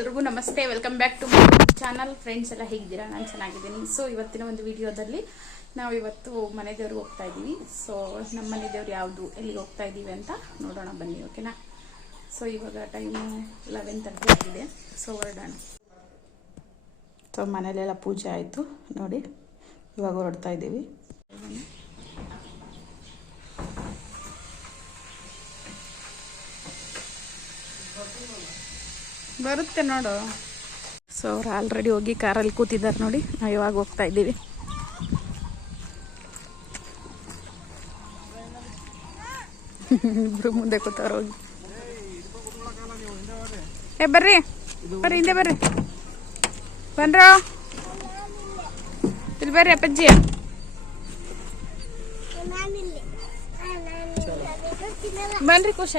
ಎಲ್ರಿಗೂ ನಮಸ್ತೆ welcome back to my channel friends ಎಲ್ಲ ಹೇಗಿದ್ದೀರಾ? ನಾನು ಚೆನ್ನಾಗಿದ್ದೀನಿ. ಸೊ ಇವತ್ತಿನ ಒಂದು ವಿಡಿಯೋದಲ್ಲಿ ನಾವು ಇವತ್ತು ಮನೆ ದೇವ್ರಿಗೆ ಹೋಗ್ತಾ ಇದ್ದೀವಿ. ಸೊ ನಮ್ಮ ಮನೆ ದೇವ್ರು ಯಾವುದು, ಎಲ್ಲಿಗೆ ಹೋಗ್ತಾ ಇದ್ದೀವಿ ಅಂತ ನೋಡೋಣ ಬನ್ನಿ ಓಕೆನಾ ಸೊ ಇವಾಗ ಟೈಮು ಲೆವೆನ್ ತರ್ಟಿ ಆಗಿದೆ. ಸೊ ಹೊರಡೋಣ. ಸೊ ಮನೇಲೆಲ್ಲ ಪೂಜೆ ಆಯಿತು. ನೋಡಿ, ಇವಾಗ ಹೊರಡ್ತಾ ಇದ್ದೀವಿ. ಬರುತ್ತೆ ನೋಡು. ಸೊ ಅವ್ರು ಆಲ್ರೆಡಿ ಹೋಗಿ ಕಾರಲ್ಲಿ ಕೂತಿದ್ದಾರೆ ನೋಡಿ. ನಾವು ಇವಾಗ ಹೋಗ್ತಾ ಇದ್ದೀವಿ. ಇಬ್ರು ಮುಂದೆ ಕೂತವ್ರು ಹೋಗಿ. ಏ ಬರ್ರಿ. ಬರ್ರಿ ಹಿಂದೆ ಬರ್ರಿ. ಬನ್ರೋ ಇಲ್ಲಿ ಬರ್ರಿ ಅಪ್ಪಜ್ಜಿ ಬನ್ರಿ ಖುಷ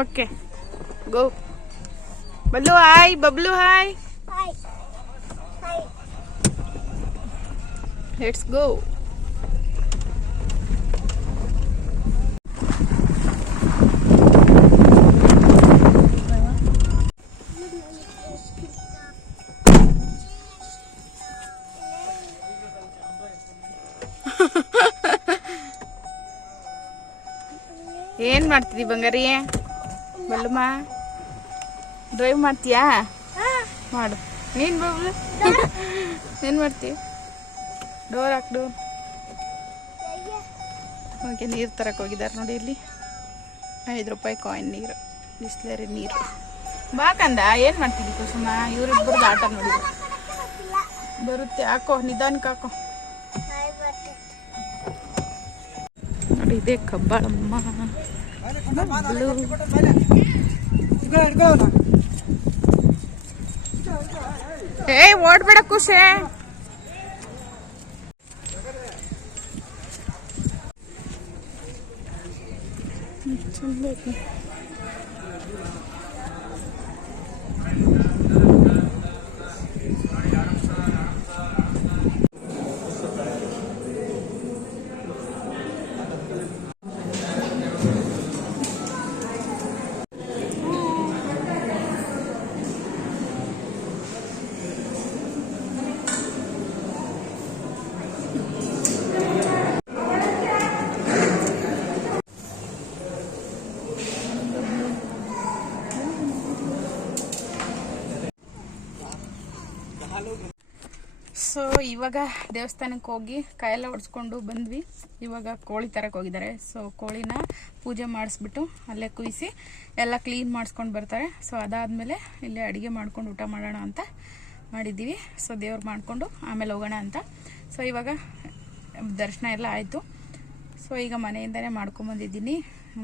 okay go Ballu hi Bablu hi let's go ಏನ್ ಮಾಡ್ತಿದಿ ಬಂಗಾರಿ ಬಲ್ಲಮ್ಮ ಡ್ರೈವ್ ಮಾಡ್ತೀಯಾ? ಮಾಡು. ನೀನು ಬಬ್ಲು ಏನು ಮಾಡ್ತೀವಿ ಡೋರ್ ಹಾಕ್ಡು. ಓಕೆ, ನೀರು ತರಕ್ಕೆ ಹೋಗಿದ್ದಾರೆ ನೋಡಿ ಇಲ್ಲಿ. ಐದು ರೂಪಾಯಿ ಕಾಯಿನ್ ನೀರು, ಬಿಸ್ಲರಿ ನೀರು. ಬಾ ಕಂದ, ಏನು ಮಾಡ್ತೀವಿ ಕುಸುಮ? ಇವರಿಬ್ಬರದ್ದು ಆಟ ನೋಡಿ. ಬರುತ್ತೆ, ಹಾಕೋ, ನಿಧಾನಕ್ಕೆ ಹಾಕೋ. ನೋಡಿ, ಇದೇ ಕಬ್ಬಾಳಮ್ಮ. ಬಬ್ಲು. ಏಯ್ ಓಡ್ಬೇಡ ಖುಷಿ ಚಂದ ಐತಿ. ಸೊ ಇವಾಗ ದೇವಸ್ಥಾನಕ್ಕೆ ಹೋಗಿ ಕಾಯೆಲ್ಲ ಹೊಡ್ಸ್ಕೊಂಡು ಬಂದ್ವಿ. ಇವಾಗ ಕೋಳಿ ತರಕ್ಕೆ ಹೋಗಿದ್ದಾರೆ. ಸೊ ಕೋಳಿನ ಪೂಜೆ ಮಾಡಿಸ್ಬಿಟ್ಟು ಅಲ್ಲೇ ಕುಯಿಸಿ ಎಲ್ಲ ಕ್ಲೀನ್ ಮಾಡಿಸ್ಕೊಂಡು ಬರ್ತಾರೆ. ಸೊ ಅದಾದಮೇಲೆ ಇಲ್ಲೇ ಅಡುಗೆ ಮಾಡ್ಕೊಂಡು ಊಟ ಮಾಡೋಣ ಅಂತ ಮಾಡಿದ್ದೀವಿ. ಸೊ ದೇವ್ರು ಮಾಡಿಕೊಂಡು ಆಮೇಲೆ ಹೋಗೋಣ ಅಂತ. ಸೊ ಇವಾಗ ದರ್ಶನ ಎಲ್ಲ ಆಯಿತು. ಸೊ ಈಗ ಮನೆಯಿಂದನೇ ಮಾಡ್ಕೊಂಬಂದಿದ್ದೀನಿ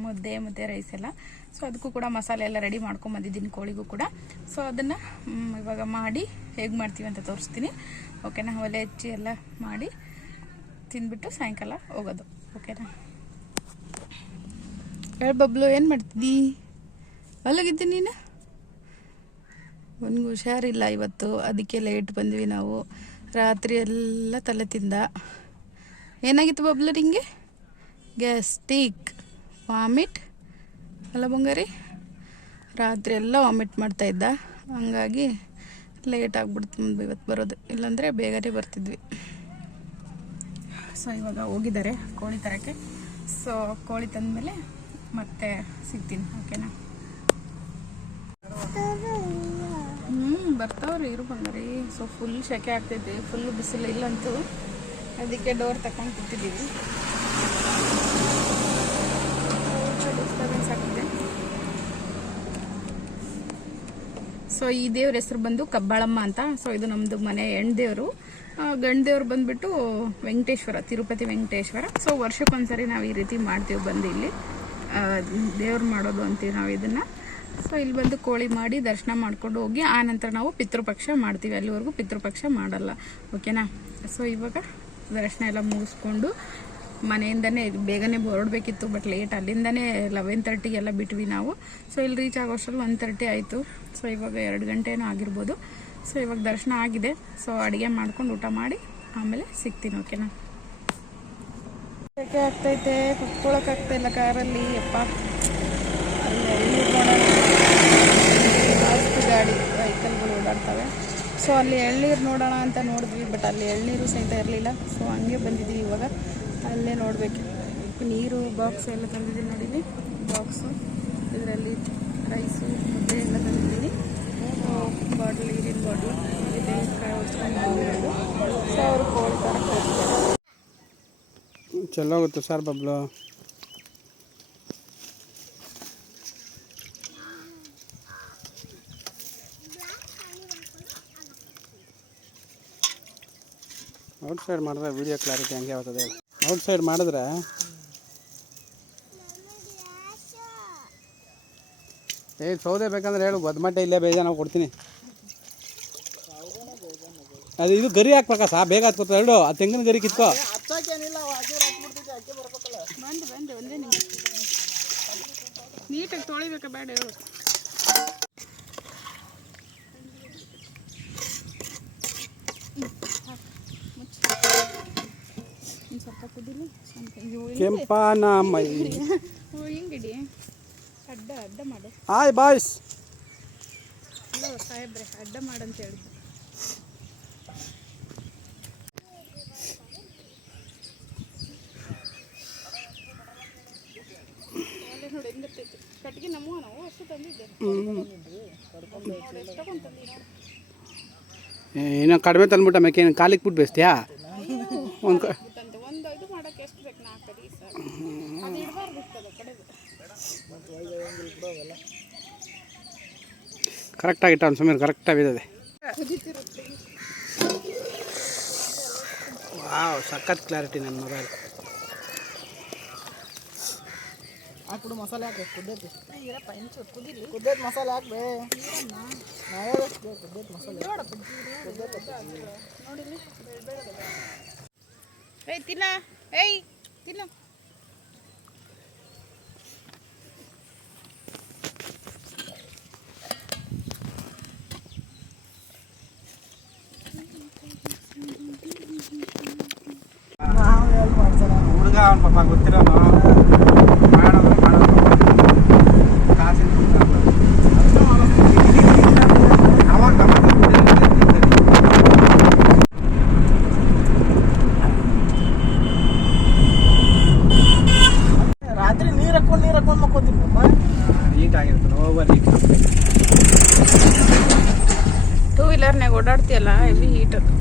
ಮುದ್ದೆ ಮುದ್ದೆ ರೈಸ್ ಎಲ್ಲ. ಸೊ ಅದಕ್ಕೂ ಕೂಡ ಮಸಾಲೆ ಎಲ್ಲ ರೆಡಿ ಮಾಡ್ಕೊಂಬಂದಿದ್ದೀನಿ ಕೋಳಿಗೂ ಕೂಡ. ಸೊ ಅದನ್ನು ಇವಾಗ ಮಾಡಿ ಹೇಗೆ ಮಾಡ್ತೀವಿ ಅಂತ ತೋರಿಸ್ತೀನಿ. ಓಕೆನಾ ಒಲೆ ಹಚ್ಚಿ ಎಲ್ಲ ಮಾಡಿ ತಿಂದ್ಬಿಟ್ಟು ಸಾಯಂಕಾಲ ಹೋಗೋದು. ಓಕೆನಾ ಹೇಳಿ ಬಬ್ಲು, ಏನು ಮಾಡ್ತಿದ್ದಿ? ಅಲ್ಲಗಿದ್ದಿ ನೀನು? ಒಂದು ಹುಷಾರಿಲ್ಲ ಇವತ್ತು. ಅದಕ್ಕೆ ಲೇಟ್ ಬಂದ್ವಿ ನಾವು. ರಾತ್ರಿ ಎಲ್ಲ ತಲೆ ತಿಂದ. ಏನಾಗಿತ್ತು ಬಬ್ಲು ನಿಂಗೆ? Gastric vomit. ಅಲ್ಲ ಬಂಗಾರಿ? ರಾತ್ರಿ ಎಲ್ಲ ವಾಮಿಟ್ ಮಾಡ್ತಾ ಇದ್ದ. ಹಂಗಾಗಿ ಲೇಟ್ ಆಗ್ಬಿಡ್ತು ಇವತ್ತು ಬರೋದು. ಇಲ್ಲಾಂದರೆ ಬೇಗನೆ ಬರ್ತಿದ್ವಿ. ಸೊ ಇವಾಗ ಹೋಗಿದ್ದಾರೆ ಕೋಳಿ ತರಕ್ಕೆ. ಸೊ ಕೋಳಿ ತಂದಮೇಲೆ ಮತ್ತೆ ಸಿಗ್ತೀನಿ ಓಕೆನಾ ಹ್ಞೂ ಬರ್ತಾವ್ರಿ, ಇರು ಬಂಗಾರಿ. ಸೊ ಫುಲ್ ಸೆಕೆ ಆಗ್ತೈತಿ ಫುಲ್ ಬಿಸಿಲು ಇಲ್ಲಂತೂ. ಅದಕ್ಕೆ ಡೋರ್ ತಕೊಂಡು ಕೂತಿದ್ದೀವಿ ಡಿಸ್ಟರ್ಬೆನ್ಸ್ ಸೊ ಈ ದೇವ್ರ ಹೆಸರು ಬಂದು ಕಬ್ಬಾಳಮ್ಮ ಅಂತ. ಸೊ ಇದು ನಮ್ಮದು ಮನೆ ಹೆಣ್ ದೇವರು ಗಂಡ ದೇವ್ರು ಬಂದ್ಬಿಟ್ಟು ವೆಂಕಟೇಶ್ವರ, ತಿರುಪತಿ ವೆಂಕಟೇಶ್ವರ. ಸೊ ವರ್ಷಕ್ಕೊಂದ್ಸರಿ ನಾವು ಈ ರೀತಿ ಮಾಡ್ತೀವಿ ಬಂದು ಇಲ್ಲಿ ದೇವ್ರು ಮಾಡೋದು ಅಂತೀವಿ ನಾವು ಇದನ್ನು. ಸೊ ಇಲ್ಲಿ ಬಂದು ಕೋಳಿ ಮಾಡಿ ದರ್ಶನ ಮಾಡ್ಕೊಂಡು ಹೋಗಿ, ಆ ನಂತರ ನಾವು ಪಿತೃಪಕ್ಷ ಮಾಡ್ತೀವಿ. ಅಲ್ಲಿವರೆಗೂ ಪಿತೃಪಕ್ಷ ಮಾಡಲ್ಲ. ಓಕೆನಾ ಸೊ ಇವಾಗ ದರ್ಶನ ಎಲ್ಲ ಮುಗಿಸ್ಕೊಂಡು ಮನೆಯಿಂದನೇ ಬೇಗನೆ ಹೊರಡಬೇಕಿತ್ತು ಬಟ್ ಲೇಟ್ ಅಲ್ಲಿಂದನೇ ಲೆವೆನ್ ತರ್ಟಿಗೆಲ್ಲ ಬಿಟ್ವಿ ನಾವು. ಸೊ ಇಲ್ಲಿ ರೀಚ್ ಆಗೋಷ್ಟರಲ್ಲಿ ಒನ್ ತರ್ಟಿ ಆಯಿತು. ಸೊ ಇವಾಗ ಎರಡು ಗಂಟೆನೂ ಆಗಿರ್ಬೋದು. ಸೊ ಇವಾಗ ದರ್ಶನ ಆಗಿದೆ. ಸೊ ಅಡುಗೆ ಮಾಡ್ಕೊಂಡು ಊಟ ಮಾಡಿ ಆಮೇಲೆ ಸಿಗ್ತೀನಿ ಓಕೆನಾ ಯಾಕೆ ಆಗ್ತೈತೆ, ಕುತ್ಕೊಳಕ್ಕಾಗ್ತಾ ಇಲ್ಲ ಕಾರಲ್ಲಿ. ಅಪ್ಪ ಅಲ್ಲಿ ಎಳ್ನೀರ್ ನೋಡೋಣ. ಗಾಡಿ ವೆಹಿಕಲ್ಗಳು ಓಡಾಡ್ತವೆ. ಸೊ ಅಲ್ಲಿ ಎಳ್ನೀರು ನೋಡೋಣ ಅಂತ ನೋಡಿದ್ವಿ ಬಟ್ ಅಲ್ಲಿ ಎಳ್ನೀರು ಸಹಿತ ಇರಲಿಲ್ಲ. ಸೊ ಹಂಗೆ ಬಂದಿದ್ವಿ ಇವಾಗ. ಅಲ್ಲೇ ನೋಡಬೇಕು. ನೀರು ಬಾಕ್ಸ್ ಎಲ್ಲ ತಂದಿದ್ದೀನಿ ನೋಡಿಲಿ ಬಾಕ್ಸು ಇದರಲ್ಲಿ ರೈಸು ಮುದ್ದೆ ಎಲ್ಲ ತಂದಿದ್ದೀನಿ. ಬಾಟ್ಲ್ ನೀರಿನ ಬಾಟ್ಲು ಇದೆ, ಕಾಯಿ ಹೊಚ್ಕೊಂಡು ಬಂದಿರೋದು ಸೊ ಅವರು ಕೋಳಿ ತರಕ್ಕೆ ಹೋಗ್ತಾರೆ ಚೆಲ್ಲೋಗುತ್ತೆ ಸರ್ ಬಬ್ಲು. ಔಟ್ ಸೈಡ್ ಮಾಡಿದ್ರೆ ವಿಡಿಯೋ ಕ್ಲಾರಿಟಿ ಹಂಗೆ ಆಗ್ತದೆ ಔಟ್ ಸೈಡ್ ಮಾಡಿದ್ರೆ? ಏ, ಸೌದೆ ಬೇಕಂದ್ರೆ ಹೇಳು ಬದ್ಮಟ್ಟೆ ಇಲ್ಲೇ ಬೇಜ ನಾವು ಕೊಡ್ತೀನಿ. ಅದು ಇದು ಗರಿ ಹಾಕ್ಬೇಕಾ ಸಾ, ಬೇಗ ಹತ್ಕೋತ ಎರಡು ಆ ತೆಂಗಿನ ಗರಿ ಕಿತ್ಕೋ. ನೀಟಾಗಿ ತೊಳಿಬೇಕಾ, ಬೇಡ ಹೇಳು. ಒಂದು ಸ್ವಲ್ಪ ಕುದಿಲಿ ಸ್ವಲ್ಪ ಹಿಂಗೆ- ಕೆಂಪನ ಹಿಂಗಿಡಿ. ಅಡ್ಡ ಅಡ್ಡ ಮಾಡು. ಹಾಯ್ ಬಾಯ್ಸ್ ಅಲ್ಲ ಸಾಹೇಬ್ರೆ ಅಡ್ಡ ಮಾಡಂತ ನೋಡಿ ಹೆಂಗಿರ್ತೈತಿ ಕಟ್ಗೆ ನಾವು ಅಷ್ಟು ತಂದಿದ್ದೆ. ಏನೋ ಕಡಿಮೆ ತಂದ್ಬಿಟ್ಟ ಮೇಕೆ ಕಾಲಿಗೆ ಬಿಟ್ಟು ಬೇಸ್ತ್ಯಾ? ಒಂದು ಕರೆಕ್ಟಾಗಿ ಇಟ್ಟ ಸುಮ್ಮನೆ ಕರೆಕ್ಟಾಗಿ ಬಿದ್ದದೆ. ವಾವ್ ಸಖತ್ ಕ್ಲಾರಿಟಿ ನನ್ನ ಮೊಬೈಲ್ ಹಾಕ್ಬಿಡು ಮಸಾಲೆ ಹಾಕ್ಬೇಕು ಕುದ್ದೈತಿ ಕುದ್ದೈತಿ ಮಸಾಲೆ ಹಾಕ್ಬೇ. ಕುದ್ದೈತಿ ಮಸಾಲೆ. ಏಯ್ ತಿನ್ನ. ಏಯ್ ತಿನ್ನ ನಾವು ಎಲ್ಲಿ ಮಾಡ್ತಾರ ಹುಡುಗ ಅವ್ನ ಪಾಪ ಗೊತ್ತಿರೋನು ಮಾಡೋದು ಮಾಡೋದು. ಕಾಸಿನ ರಾತ್ರಿ ನೀರು ಹಾಕೊಂಡು ನೀರು ಹಾಕೊಂಡು ಮಕ್ಕೋತೀನಿ ಹೀಟ್ ಆಗಿರ್ತದೆ ಓವರ್ ಹೀಟ್ ಟೂ ವೀಲರ್ನಾಗ ಓಡಾಡ್ತೀಯಲ್ಲ ಎಲ್ಲಿ ಹೀಟ್ ಅದು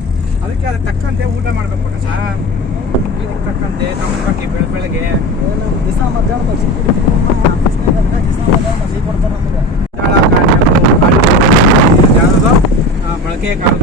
ಅದಕ್ಕೆ ಅದಕ್ಕೆ ತಕ್ಕಂತೆ ಊಟ ಮಾಡ್ಬೇಕು ಸರ್ ಬೆಳಗ್ಗೆ ದಿವಸ ಮಧ್ಯಾಹ್ನ ಮಜ್ಜಿ ಕುಡಿತೀವಿ ಆಫೀಸ್ನಾಗ ದಿವಸ ಮಧ್ಯಾಹ್ನ ಮಜ್ಜಿ ಕೊಡ್ತಾರೆ ನಮ್ಗೆ ಜೋಳ ಕಾಳು